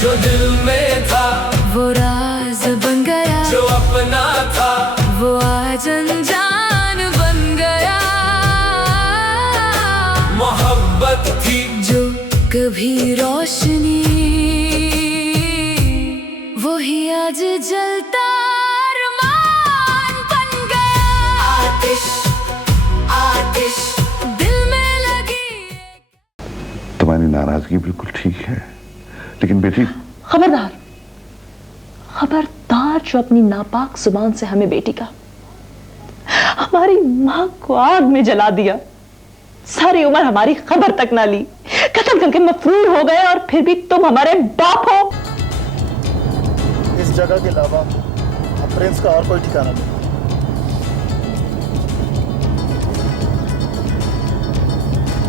जो दिल में था वो राज बन गया, जो अपना था वो आज अनजान बन गया। मोहब्बत थी जो कभी रोशनी, वही आज जलता अरमान बन गया। आतिश आतिश दिल में लगी। तुम्हारी नाराजगी बिल्कुल ठीक है, लेकिन बेटी खबरदार खबरदार, जो अपनी नापाक जुबान से हमें बेटी का, हमारी मां को आग में जला दिया, सारी उम्र हमारी खबर तक ना ली, कत्ल करके मफरूर हो गए, और फिर भी तुम हमारे बाप हो। इस जगह के अलावा प्रिंस का और कोई ठिकाना नहीं।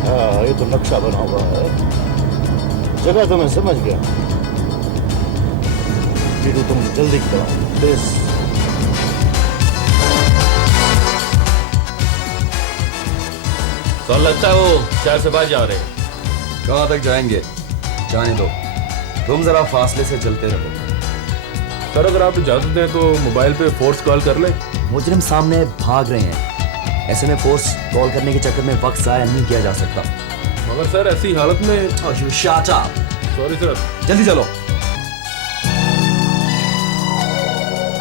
हाँ, ये तो नक्शा बना हुआ है, जगह तो मैं समझ गया। वीरू तुम जल्दी करो प्लीज। तो लगता है वो शहर से बाहर जा रहे हैं। कहाँ तक जाएंगे? जाने दो, तुम जरा फासले से चलते रहो। सर अगर आप इजाजत दें तो मोबाइल पे फोर्स कॉल कर लें। मुजरिम सामने भाग रहे हैं, ऐसे में फोर्स कॉल करने के चक्कर में वक्त जाया नहीं किया जा सकता। मगर सर ऐसी हालत में सॉरी सर, जल्दी चलो।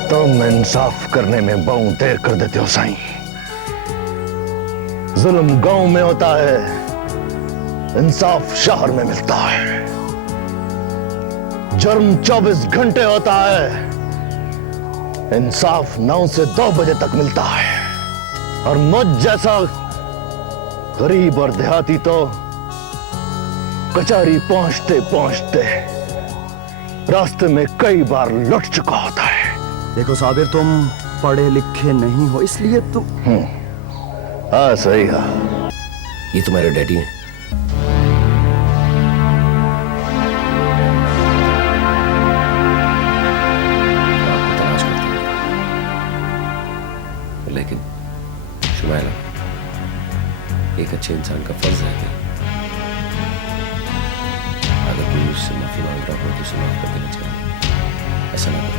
तुम इंसाफ करने में बहुत देर कर देते हो साईं। जुल्म गांव में होता है, इंसाफ शहर में मिलता है। जुर्म 24 घंटे होता है, इंसाफ 9 से 2 बजे तक मिलता है। और मुझ जैसा गरीब और देहाती तो कचहरी पहुंचते पहुंचते रास्ते में कई बार लुट चुका होता है। देखो साबिर, तुम पढ़े लिखे नहीं हो, इसलिए तुम हाँ सही है। ये तुम्हारे डैडी हैं। आपको तलाश करती है, लेकिन शुमाइला, एक अच्छे इंसान का फर्ज है कि अगर कोई उससे माफी मांग रहा हो तो उसे माफ कर देना चाहिए। ऐसा ना करो।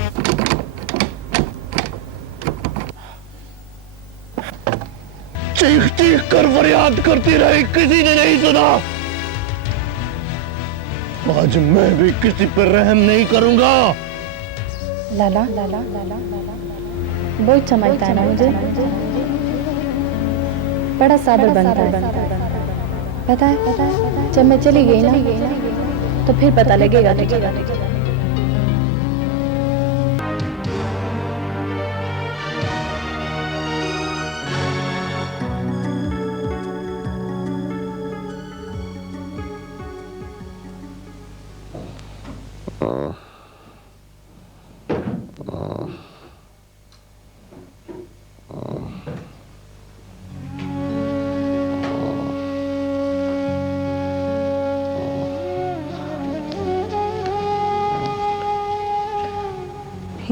चीख चीख कर फरियाद करती रही, किसी ने नहीं सुना। आज मैं भी किसी पर रहम नहीं करूंगा। लाला लाला लाला बहुत समझता है ना मुझे, बड़ा साबर बनता है। पता है जब मैं चली गई ना तो फिर पता लगेगा तुझे।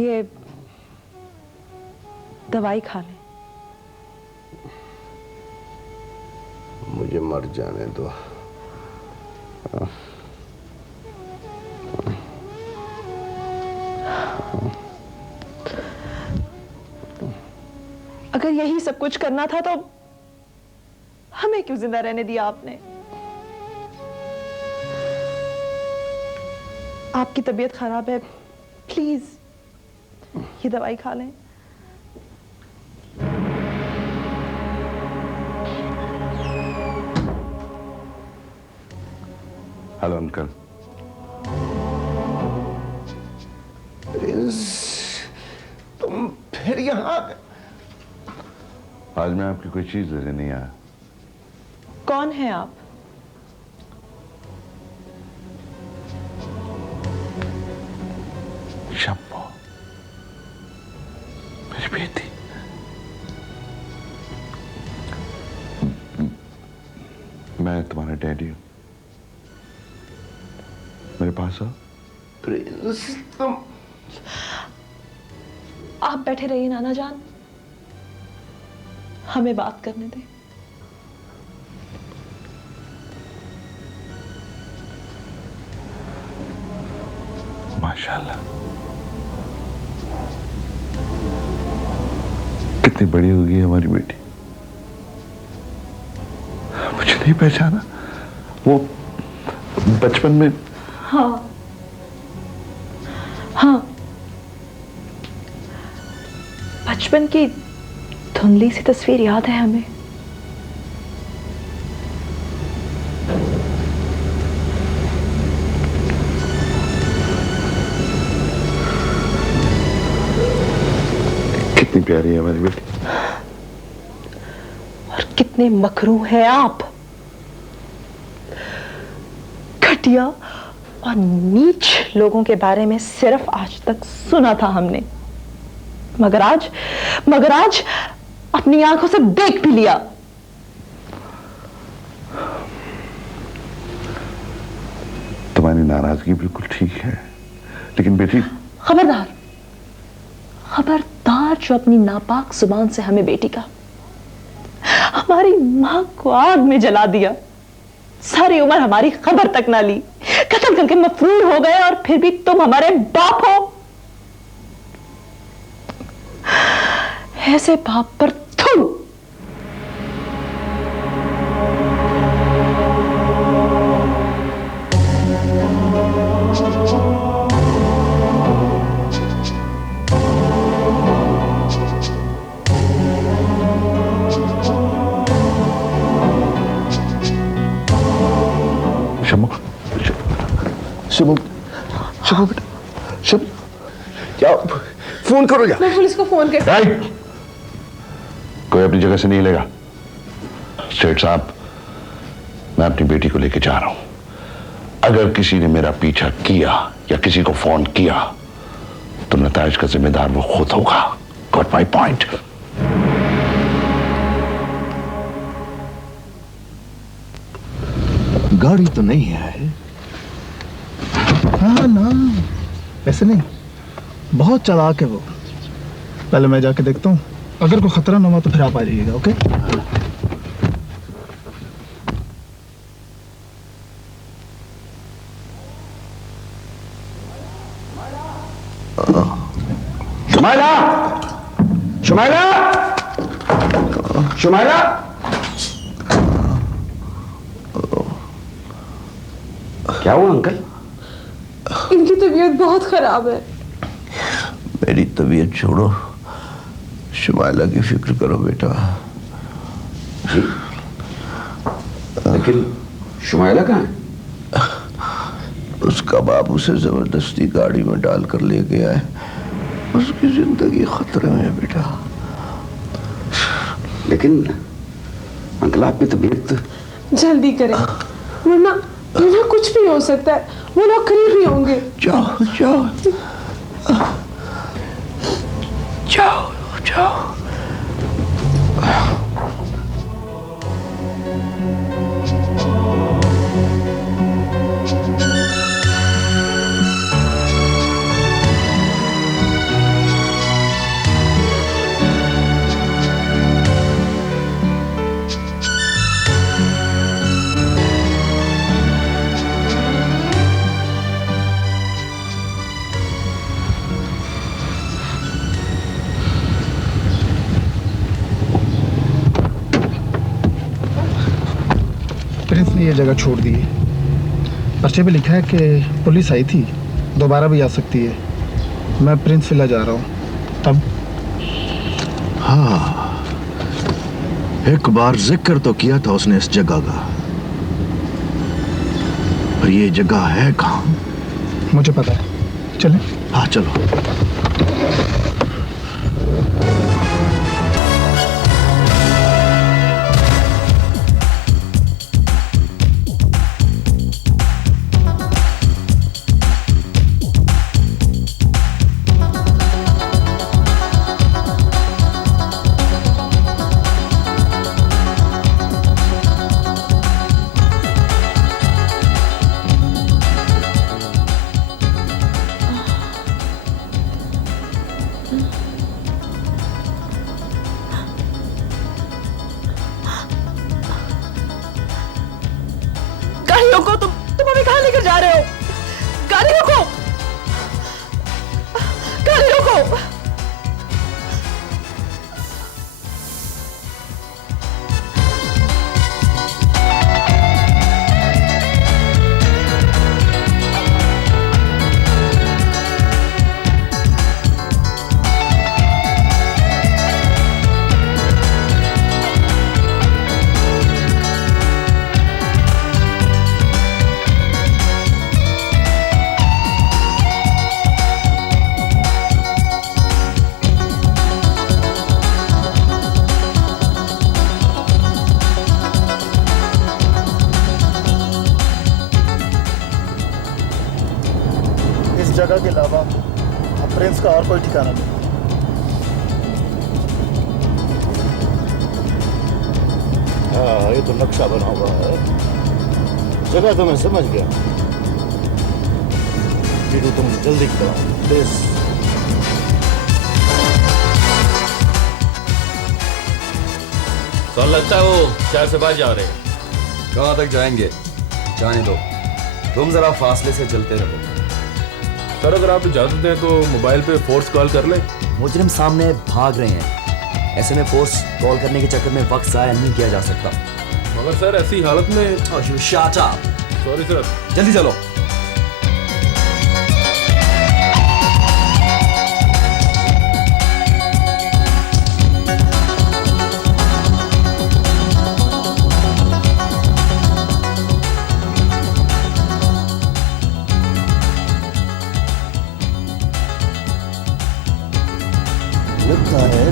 ये दवाई खा ले। मुझे मर जाने दो। अगर यही सब कुछ करना था तो हमें क्यों जिंदा रहने दिया आपने? आपकी तबीयत खराब है, प्लीज ये दवाई खा लें। Hello uncle. तुम फिर यहाँ? आज मैं आपकी कोई चीज लेने नहीं आया। कौन है आप? शम्पो, मेरी बेटी। मैं तुम्हारा डैडी हूं, मेरे पास आओ। प्रिंस तुम। आप बैठे रहिए नाना जान, हमें बात करने दें। माशाल्लाह। कितनी बड़ी होगी हमारी बेटी। मुझे नहीं पहचाना वो बचपन में। हाँ हाँ, बचपन की धुंधली सी तस्वीर याद है हमें। कितनी प्यारी है हमारी बेटी। और कितने मकरू हैं आप। घटिया और नीच लोगों के बारे में सिर्फ आज तक सुना था हमने, मगर आज अपनी आंखों से देख भी लिया। तुम्हारी नाराजगी बिल्कुल ठीक है, लेकिन बेटी खबरदार खबरदार, जो अपनी नापाक जुबान से हमें बेटी का, हमारी मां को आग में जला दिया, सारी उम्र हमारी खबर तक ना ली, कत्ल करके मफरूर हो गए, और फिर भी तुम हमारे बाप हो। ऐसे बाप पर थू। शमो, शमो, शमो बेटा, शम, क्या फोन करो या? मैं पुलिस को फोन कर। राइट, कोई अपनी जगह से नहीं लेगा। सेठ साहब, मैं अपनी बेटी को लेके जा रहा हूं। अगर किसी ने मेरा पीछा किया या किसी को फोन किया तो नताइज का जिम्मेदार वो खुद होगा। Got my point? गाड़ी तो नहीं है। हाँ ना, ऐसे नहीं, बहुत चालाक है वो। पहले मैं जाके देखता हूँ, अगर कोई खतरा ना हुआ तो फिर आप आ जाइएगा। ओके? शुमाइला, शुमाइला, शुमाइला। क्या हुआ अंकल? इनकी तबीयत बहुत खराब है। मेरी तबीयत छोड़ो, शुमाइला की फिक्र करो बेटा। जी, लेकिन शुमाइला कहाँ है? उसका बाप उसे जबरदस्ती गाड़ी में डालकर ले गया है। उसकी जिंदगी खतरे में है बेटा। लेकिन अंकल, आपकी तबीयत जल्दी करें, वरना कुछ भी हो सकता है। वो लोग करीब ही होंगे। जाओ जाओ जाओ जाओ। प्रिंस ने ये जगह छोड़ दी है। पर्चे पे लिखा है कि पुलिस आई थी, दोबारा भी आ सकती है। मैं प्रिंस विला जा रहा हूँ। अब हाँ, एक बार जिक्र तो किया था उसने इस जगह का, पर ये जगह है कहाँ? मुझे पता है, चलें? हाँ चलो। जगह के अलावा अब प्रिंस का और कोई ठिकाना नहीं। हाँ, ये तो नक्शा बना हुआ है, जगह तो मैं समझ गया। वीरू तुम जल्दी करो प्लीज। तो लगता है वो शहर से बाहर जा रहे हैं। कहाँ तक जाएंगे? जाने दो, तुम जरा फासले से चलते रहो। सर अगर आप इजाजत दें तो मोबाइल पे फोर्स कॉल कर लें। मुजरिम सामने भाग रहे हैं, ऐसे में फोर्स कॉल करने के चक्कर में वक्त जाया नहीं किया जा सकता। मगर सर ऐसी हालत में सॉरी सर। जल्दी चलो। लगता है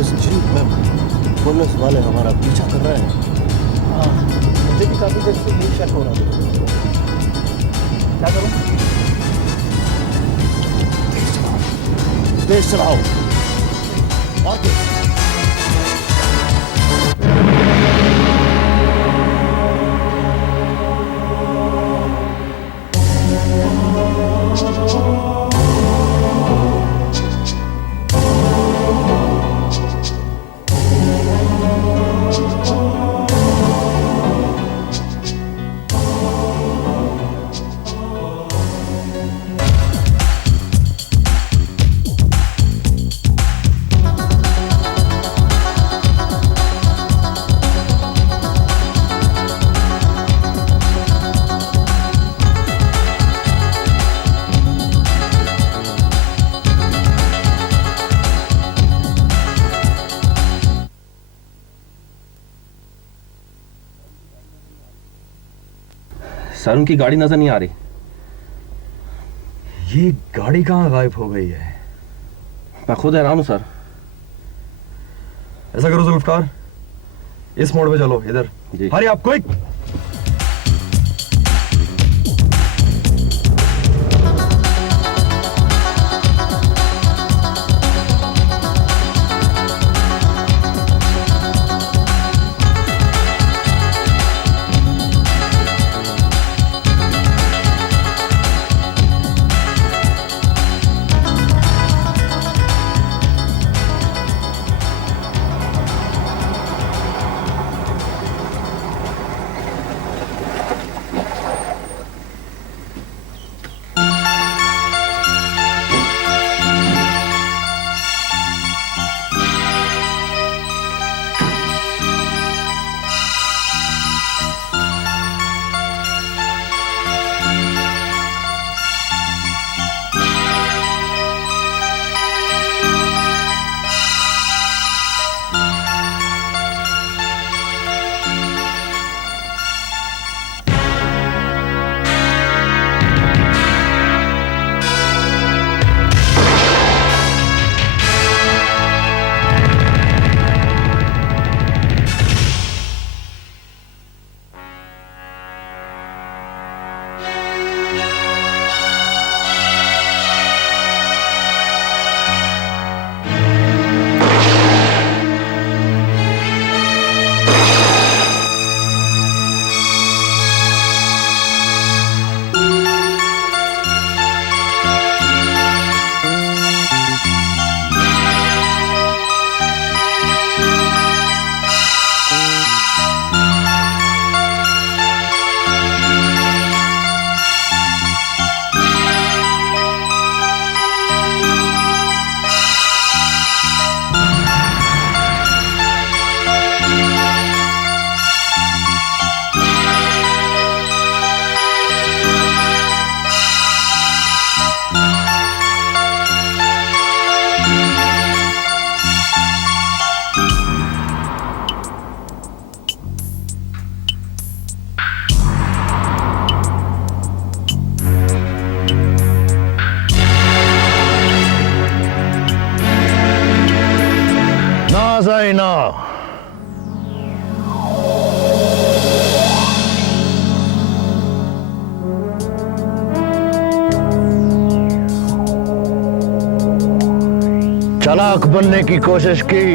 इस जीप में पुलिस वाले हमारा पीछा कर रहे हैं। हाँ, मुझे भी काफ़ी देर से यही शक हो रहा था। क्या करूँ? तेज चलाओ और तेज। सर उनकी गाड़ी नजर नहीं आ रही। ये गाड़ी कहाँ गायब हो गई है? मैं खुद हैरान हूं सर। ऐसा करो जुल्फकार, इस मोड़ पे चलो, इधर। हरी आप क्विक। चालाक बनने की कोशिश की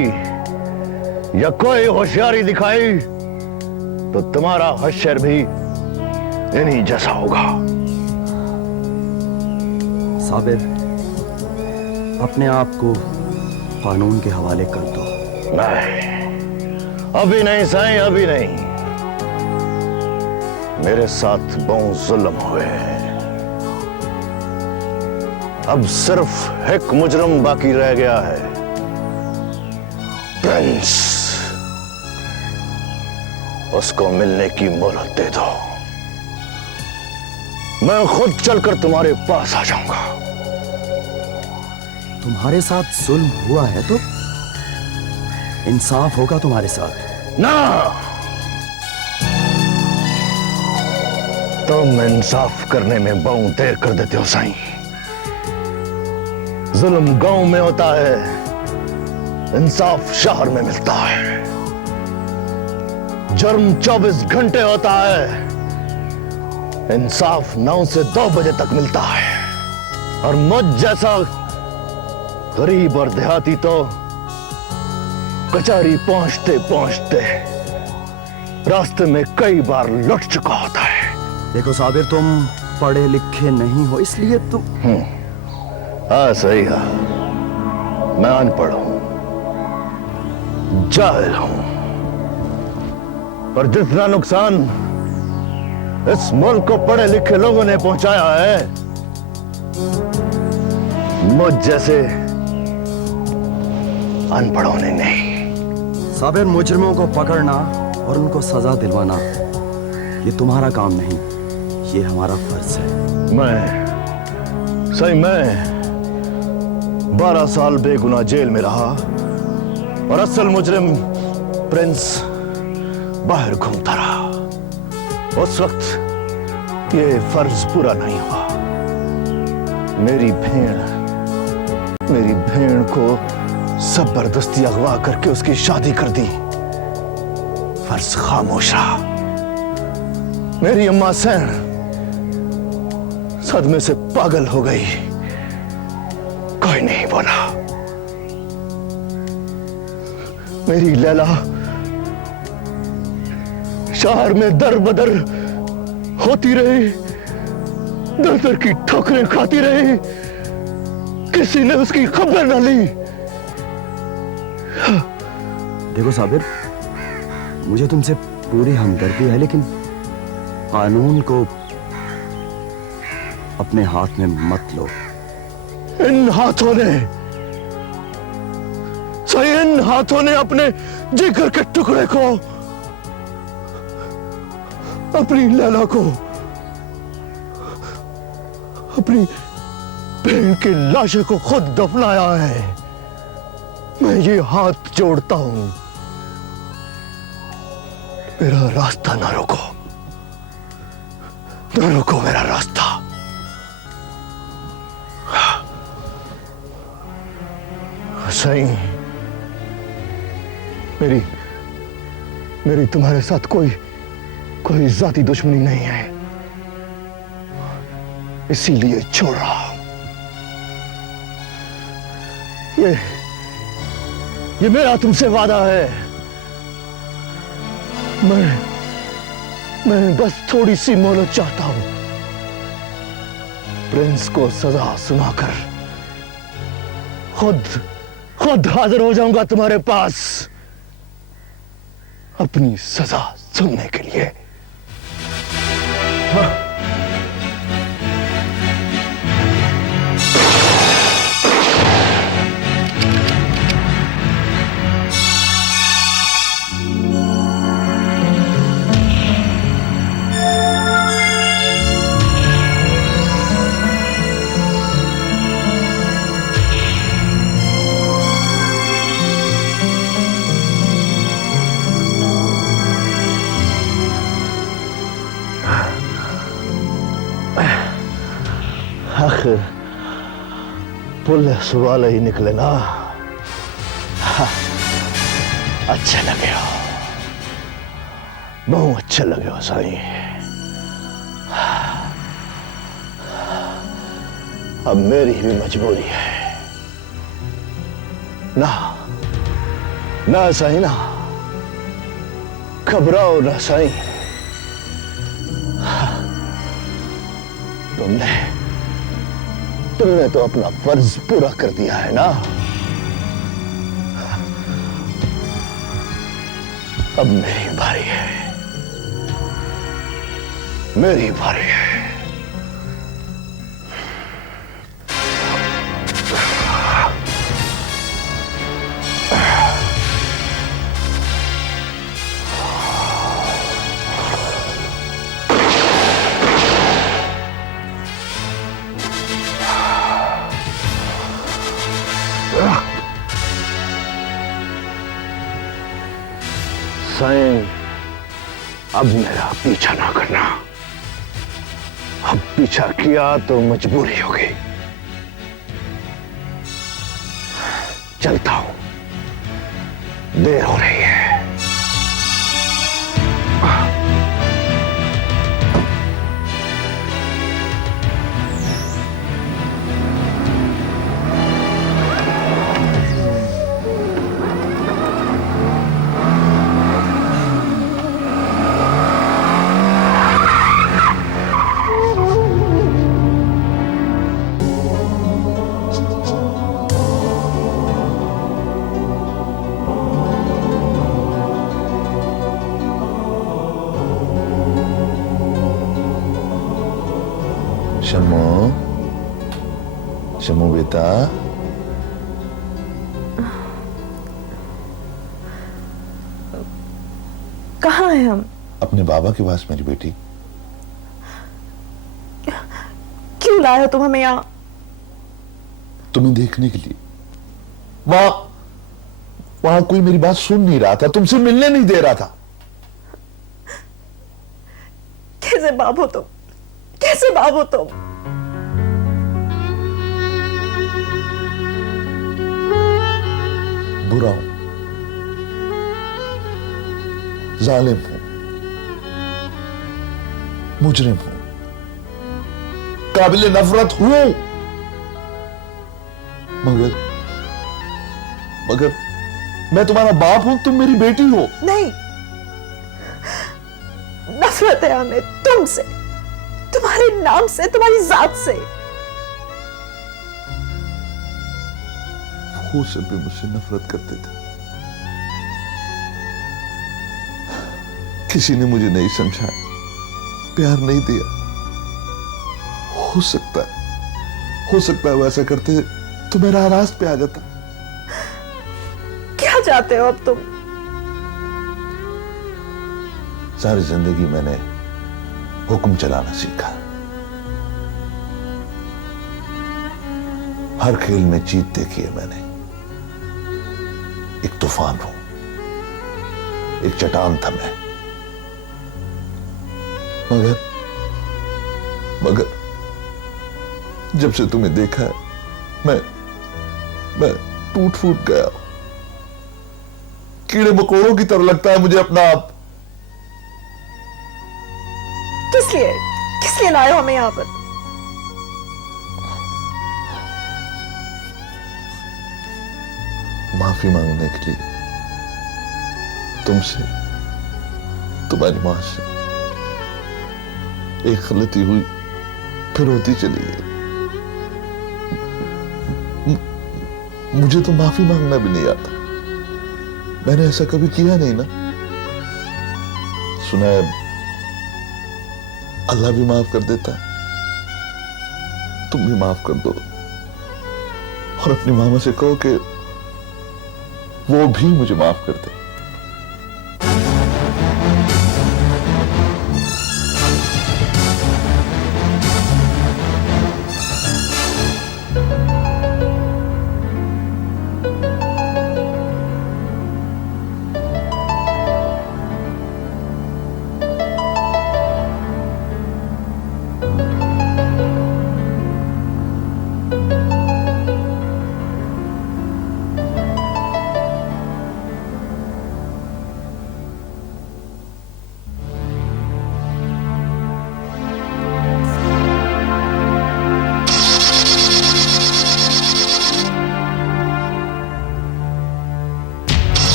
या कोई होशियारी दिखाई तो तुम्हारा हश्र भी इन्हीं जैसा होगा। साबिर, अपने आप को कानून के हवाले कर दो। नहीं, अभी नहीं साईं, अभी नहीं। मेरे साथ बहुत जुल्म हुए। अब सिर्फ एक मुजरम बाकी रह गया है, प्रिंस। उसको मिलने की मोहलत दे दो, मैं खुद चलकर तुम्हारे पास आ जाऊंगा। तुम्हारे साथ जुल्म हुआ है तो इंसाफ होगा तुम्हारे साथ। ना, तुम इंसाफ करने में बहुत देर कर देते हो साईं। जुल्म गांव में होता है, इंसाफ शहर में मिलता है। जुर्म 24 घंटे होता है, इंसाफ 9 से 2 बजे तक मिलता है। और मुझ जैसा गरीब और देहाती तो कचहरी पहुंचते पहुंचते रास्ते में कई बार लौट चुका होता है। देखो साबिर, तुम पढ़े लिखे नहीं हो, इसलिए तुम हाँ सही है, मैं अनपढ़ हूं, जाहिल हूं, पर जितना नुकसान इस मुल्क को पढ़े लिखे लोगों ने पहुंचाया है, मुझ जैसे अनपढ़ों ने नहीं। साबिर, मुजरिमों को पकड़ना और उनको सजा दिलवाना ये तुम्हारा काम नहीं, ये हमारा फर्ज है। मैं 12 साल बेगुनाह जेल में रहा और असल मुजरिम प्रिंस बाहर घूमता रहा। उस वक्त ये फर्ज पूरा नहीं हुआ। मेरी भेड़ को जबरदस्ती अगवा करके उसकी शादी कर दी, फर्ज खामोश रहा। मेरी अम्मा सैन सदमे से पागल हो गई, कोई नहीं बोला। मेरी लैला शहर में दर बदर होती रही, दर दर की ठोकरें खाती रही, किसी ने उसकी खबर न ली। देखो साबिर, मुझे तुमसे पूरी हमदर्दी है, लेकिन कानून को अपने हाथ में मत लो। इन हाथों ने अपने जिगर के टुकड़े को, अपनी लैला को, अपनी बहन की लाशों को खुद दफनाया है। मैं ये हाथ जोड़ता हूं, मेरा रास्ता ना रोको, ना रोको मेरा रास्ता। सही, मेरी तुम्हारे साथ कोई जाती दुश्मनी नहीं है, इसीलिए छोड़ रहा हूं। ये मेरा तुमसे वादा है। मैं बस थोड़ी सी मोहलत चाहता हूं। प्रिंस को सजा सुनाकर खुद हाजिर हो जाऊंगा तुम्हारे पास अपनी सजा सुनने के लिए। आखिर पुलिस वाले ही निकले ना। अच्छे लगे हो, बहुत अच्छे लगे हो साईं। अब मेरी भी मजबूरी है, ना ना सही ना, घबराओ ना सही। तुमने तो अपना फर्ज पूरा कर दिया है ना। अब मेरी बारी है, मेरी बारी है। साईं, अब मेरा पीछा ना करना। अब पीछा किया तो मजबूरी होगी। चलता हूं, देर हो रही है। शमो, शमो बेटा, कहाँ हैं हम? अपने बाबा के पास मेरी बेटी। क्यों लाए हो तुम हमें यहाँ? तुम्हें देखने के लिए। वहां कोई मेरी बात सुन नहीं रहा था, तुमसे मिलने नहीं दे रहा था। कैसे बाप हो तुम? कैसे बाप हो तुम? बुरा हूं, जालिम हूं, मुजरिम हूं, काबिल नफरत हूं, मगर मैं तुम्हारा बाप हूं, तुम मेरी बेटी हो। नहीं, नफरत है हमें तुमसे, तुम्हारे नाम से, तुम्हारी जात से। वो सब भी मुझसे नफरत करते थे। किसी ने मुझे नहीं समझा, प्यार नहीं दिया। हो सकता है वैसा करते तो मेरा रास्त पे आ जाता। क्या चाहते हो अब तुम? सारी जिंदगी मैंने हुक्म चलाना सीखा। हर खेल में जीत देखी है मैंने। एक तूफान हूं, एक चट्टान था मैं। मगर जब से तुम्हें देखा है, मैं टूट फूट गया। कीड़े मकोड़ों की तरह लगता है मुझे अपना आप। किस लिए लाए हो हमें यहां पर? माफी मांगने के लिए, तुमसे, तुम्हारी मां से। एक गलती हुई, फिर होती चली गई। मुझे तो माफी मांगना भी नहीं आता। मैंने ऐसा कभी किया नहीं ना। सुना है अल्लाह भी माफ कर देता है। तुम भी माफ कर दो और अपनी मामा से कहो कि वो भी मुझे माफ कर दे।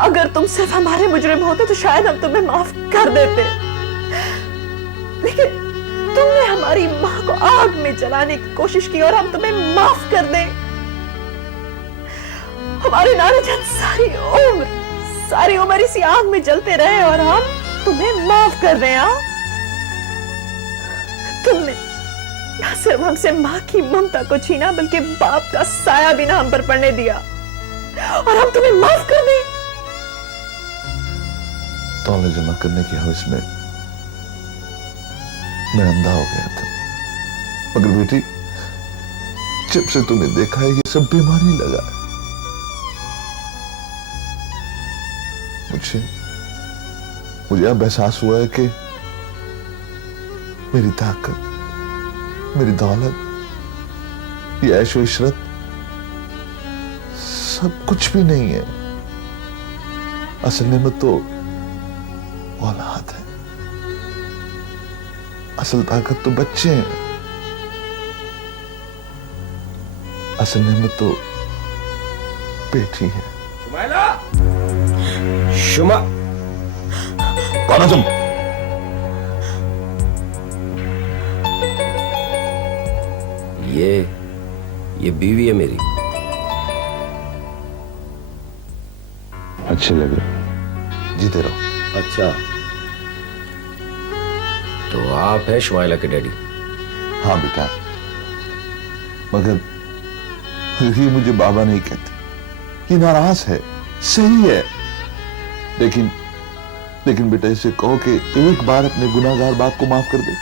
अगर तुम सिर्फ हमारे मुजरिम होते तो शायद हम तुम्हें माफ कर देते, लेकिन तुमने हमारी मां को आग में जलाने की कोशिश की और हम तुम्हें माफ कर दें। हमारे नाना जान सारी उम्र इसी आग में जलते रहे और हम तुम्हें माफ कर दें। तुमने ना सिर्फ हमसे मां की ममता को छीना बल्कि बाप का साया भी ना हम पर पड़ने दिया, और हम तुम्हें माफ कर दें। तौले जमा करने की हवस में मैं अंधा हो गया था, मगर बेटी जब से तुम्हें देखा है ये सब बीमारी लगा है। मुझे अब एहसास हुआ है कि मेरी ताकत, मेरी दौलत, ये ऐशो इशरत सब कुछ भी नहीं है। असल नेमत तो औलाद है, असल ताकत तो बच्चे हैं, असल नेमत तो बेटी है। शुमा, कौन है तुम? ये बीवी है मेरी। अच्छे लगे, जीते रहो। अच्छा, तो आप हैं शुमाइला के डैडी? हाँ बेटा, मगर ये मुझे बाबा नहीं कहते, ये नाराज है। सही है, लेकिन बेटा इसे कहो कि एक बार अपने गुनाहगार बाप को माफ कर दे।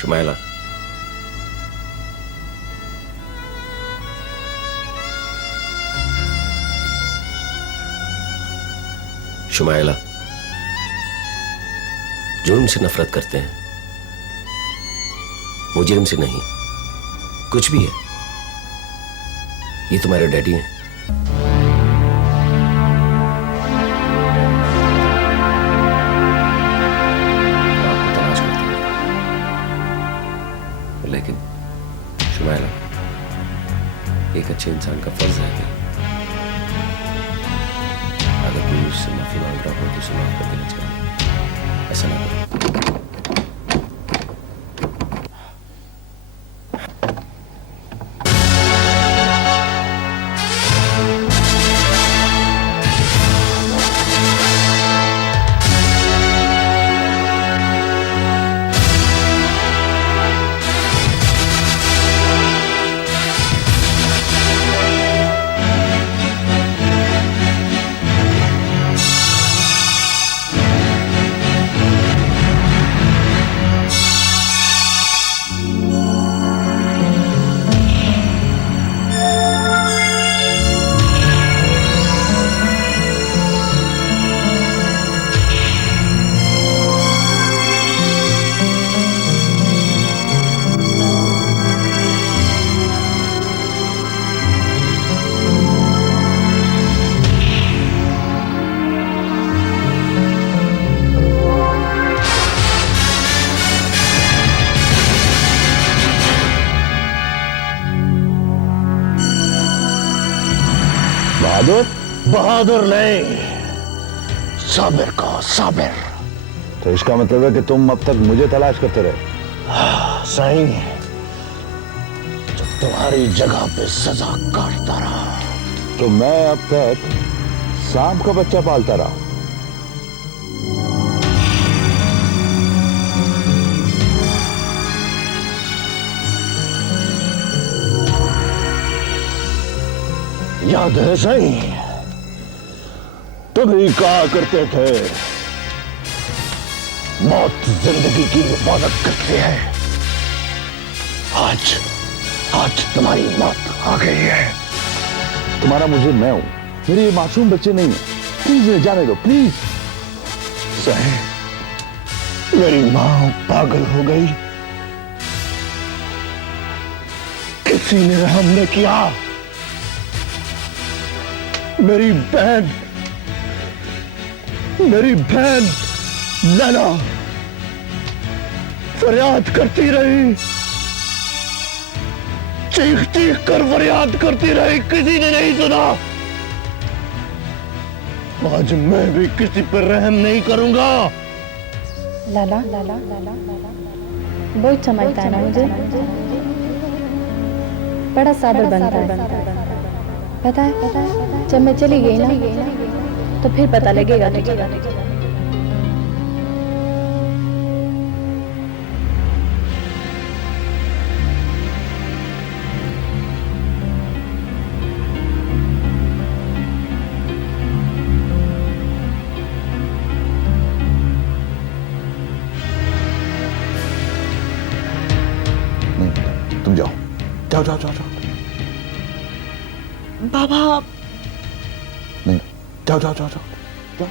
शुमाइला, शुमाइला, जुर्म से नफरत करते हैं, मुजरिम से नहीं। कुछ भी है, ये तुम्हारे डैडी हैं। आपको तलाश करते हैं, लेकिन शुमाइला, एक अच्छे इंसान का फर्ज है कि अगर कोई उससे माफी मांग रहा हो तो उसे माफ कर देना चाहिए। ऐसा ना करो। बहादुर नहीं, साबिर कहो, साबिर। तो इसका मतलब है कि तुम अब तक मुझे तलाश करते रहे। सही, जब तुम्हारी जगह पे सजा काटता रहा तो मैं अब तक सांप का बच्चा पालता रहा। याद है सही, तुम ही कहा करते थे मौत जिंदगी की हिफाजत करती है। आज तुम्हारी मौत आ गई है। तुम्हारा मुझे मैं हूं, मेरे ये मासूम बच्चे नहीं है। प्लीज इन्हें जाने दो, प्लीज। सही, मेरी मां पागल हो गई, किसी ने हमने किया। मेरी बहन लैला फरियाद करती रही, चीख चीख कर फरियाद करती रही, किसी ने नहीं सुना। आज मैं भी किसी पर रहम नहीं करूंगा। लाला बहुत समझता है ना मुझे, बड़ा साबर बनता है। पता है जब मैं चली गई ना तो फिर पता लगेगा तुझे। तुम जाओ जाओ जाओ जाओ जाओ। बाबा नहीं, जाओ जाओ जाओ जाओ जाओ।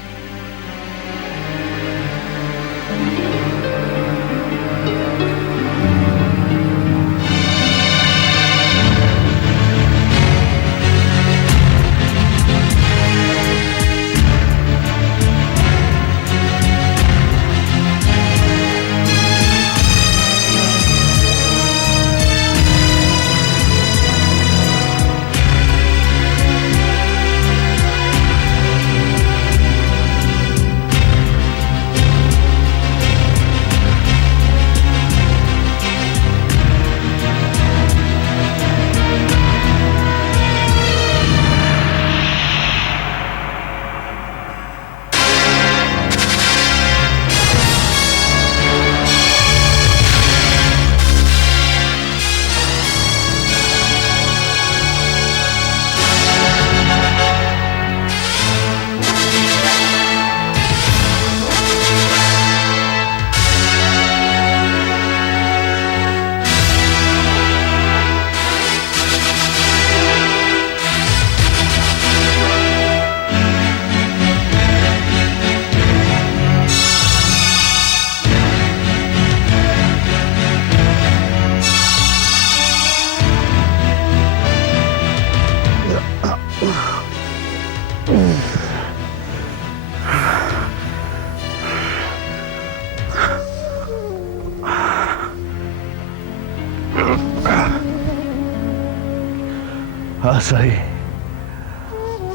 हाँ सही,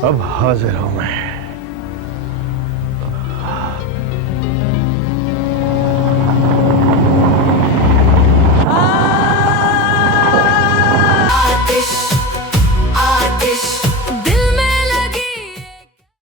अब हाजिर हूं मैं।